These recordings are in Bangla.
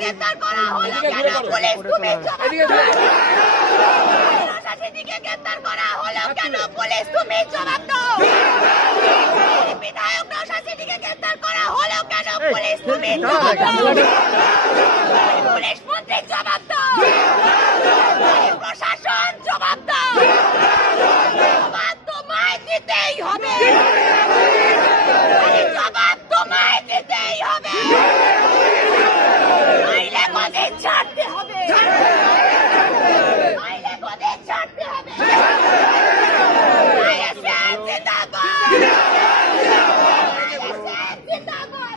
গ্রেফতার করা হলো কেন? পুলিশ তুমি জবাব দাও। শাসিনীকে গ্রেফতার করা হলো কেন? পুলিশ তুমি জবাব দাও। বিধায়ক শাসিনীকে গ্রেফতার করা হলো কেন? পুলিশ তুমি জবাব দাও। পুলিশ মন্ত্রী জবাব দাও। প্রশাসন জবাব দাও। জবাব তোমায় দিতেই হবে। জবাব তোমায় দিতেই হবে। নইলে গদি ছাড়তে হবে। নইলে গদি ছাড়তে হবে। ISF জিন্দাবাদ। ISF জিন্দাবাদ।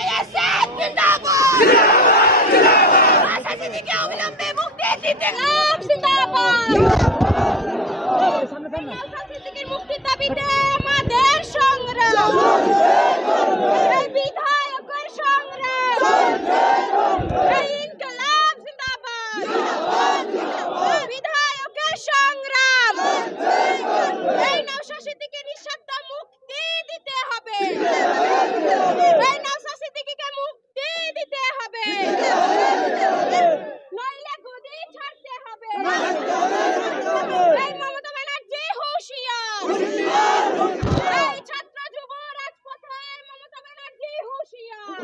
ISF জিন্দাবাদ। শাসিনীকে অবিলম্বে মুক্তি দিতে হবে। জিন্দাবাদ। শাসিনীকে মুক্তির দাবিতে আমাদের সংগ্রাম। এই বিধায়কের সংগ্রাম। এই ইনকলাব জিন্দাবাদ। বিধায়কের সংগ্রাম। এই নওশাসিনীকে নিঃশর্ত মুক্তি দিতে হবে। এই নওশাসিনীকে মুক্তি দিতে হবে। নইলে গদি ছাড়তে হবে। এই মমতা ব্যানার্জি হুঁশিয়ার। এই ছাত্র যুব রাজপথের মমতা ব্যানার্জি হুঁশিয়ার।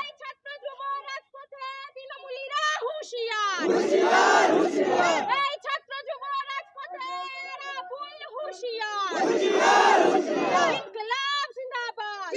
এই ছাত্র যুব রাজপথে তৃণমূলীরা হুঁশিয়ার। এই ছাত্র যুব রাজপথে রাহুল হুঁশিয়ার। ইনকলাব জিন্দাবাদ।